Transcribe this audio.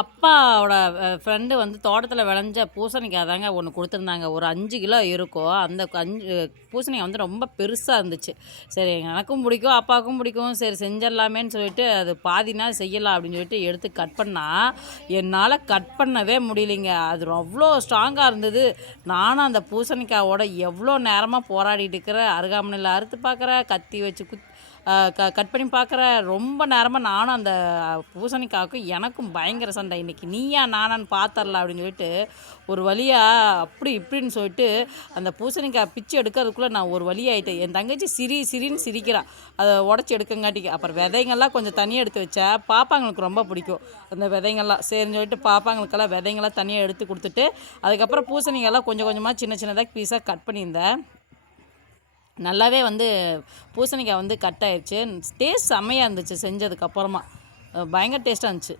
அப்பாவோட ஃப்ரெண்டு வந்து தோட்டத்தில் விளைஞ்ச பூசணிக்காய் தாங்க ஒன்று கொடுத்துருந்தாங்க. ஒரு அஞ்சு கிலோ இருக்கும் அந்த அஞ்சு பூசணிக்காய் வந்து ரொம்ப பெருசாக இருந்துச்சு. சரி எனக்கும் பிடிக்கும் அப்பாவுக்கும் பிடிக்கும். சரி செஞ்சிடலாமேன்னு சொல்லிட்டு அது பாதினா செய்யலாம் அப்படின்னு சொல்லிட்டு எடுத்து கட் பண்ணால் என்னால் கட் பண்ணவே முடியலைங்க. அது அவ்வளோ ஸ்ட்ராங்காக இருந்தது. நானும் அந்த பூசணிக்காயோட எவ்வளோ நேரமாக போராடிட்டு இருக்கிறேன் அருகாமனையில் அறுத்து பார்க்குறேன் கத்தி வச்சு குத் க கட் பண்ணி பார்க்குற ரொம்ப நேரமாக நானும் அந்த பூசணிக்காவுக்கும் எனக்கும் பயங்கர சண்டை இன்றைக்கி நீயா நானான்னு பார்த்தரல அப்படின்னு சொல்லிட்டு ஒரு வழியாக அப்படி இப்படின்னு சொல்லிட்டு அந்த பூசணிக்காய் பிச்சு எடுக்கிறதுக்குள்ளே நான் ஒரு வழியாகிட்டேன் என் தங்கச்சி சிரி சிரின்னு சிரிக்கிறான் அதை உடச்சி எடுக்கங்காட்டிக்கு அப்புறம் விதைங்கள்லாம் கொஞ்சம் தனியாக எடுத்து வச்சா பாப்பாங்களுக்கு ரொம்ப பிடிக்கும். அந்த விதைங்கள்லாம். சரின்னு சொல்லிட்டு பாப்பாங்களுக்கெல்லாம் விதைங்கள்லாம் தனியாக எடுத்து கொடுத்துட்டு அதுக்கப்புறம் பூசணிக்காயெல்லாம் கொஞ்சம் கொஞ்சமாக சின்ன சின்னதாக பீஸாக கட் பண்ணியிருந்தேன். நல்லாவே வந்து பூசணிக்காய் வந்து கட் ஆயிடுச்சு டேஸ்ட் செம்மையாக இருந்துச்சு செஞ்சதுக்கப்புறமா பயங்கர டேஸ்ட்டாக இருந்துச்சு.